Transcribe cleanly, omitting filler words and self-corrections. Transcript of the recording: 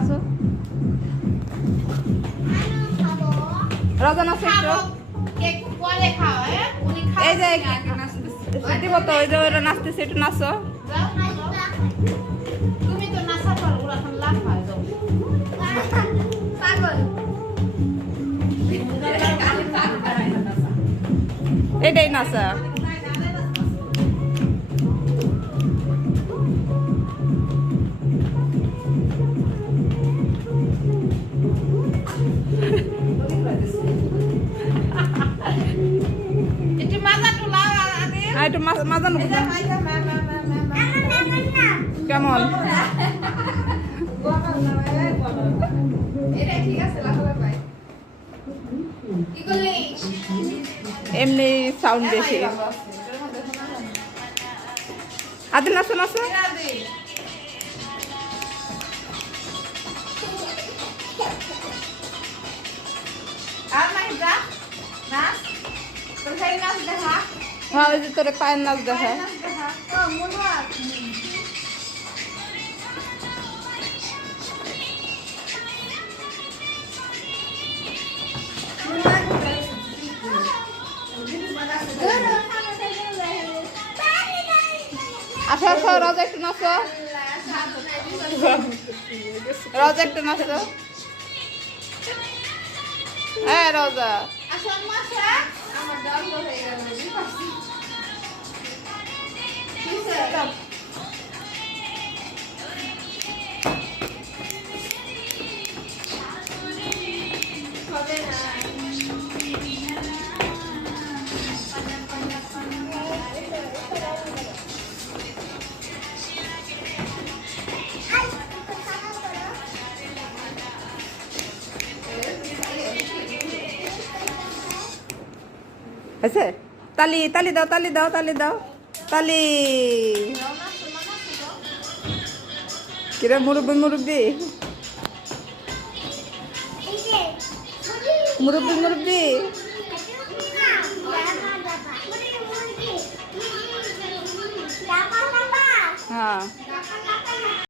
নাচো রজা নাচো এই যে দিব তো ওই যে ওরা নাচতেছে একটু নাচো তুমি তো নাচা পারো ওরা এখন লাভ হয় যাও পাগল এটাই নাচা একটু মাজা তোলা আগে একটু মাজা নেবো কেমন এটা ঠিক আছে লাগালে ভাই কি করলি এমনি সাউন্ড বেশি আদিল নাচো নাচো আর নাই যা নাচ তোর খাই নাচ দেখা হ্যাঁ ওই যে তোর পায়ের নাচ দেখা নাচ দেখা ও মনোয়া আসো আসো রজা একটু নাচো রজা একটু নাচো হ্যাঁ রজা আসল মাসা আমার ডাল হয়ে গেল বুঝছি ঠিক আছে হবে না হয়েছে তালি তালি দাও তালি দাও তালি দাও তালি কিরে মুরব্বি মুরব্বি মুরব্বি মুরব্বি হ্যাঁ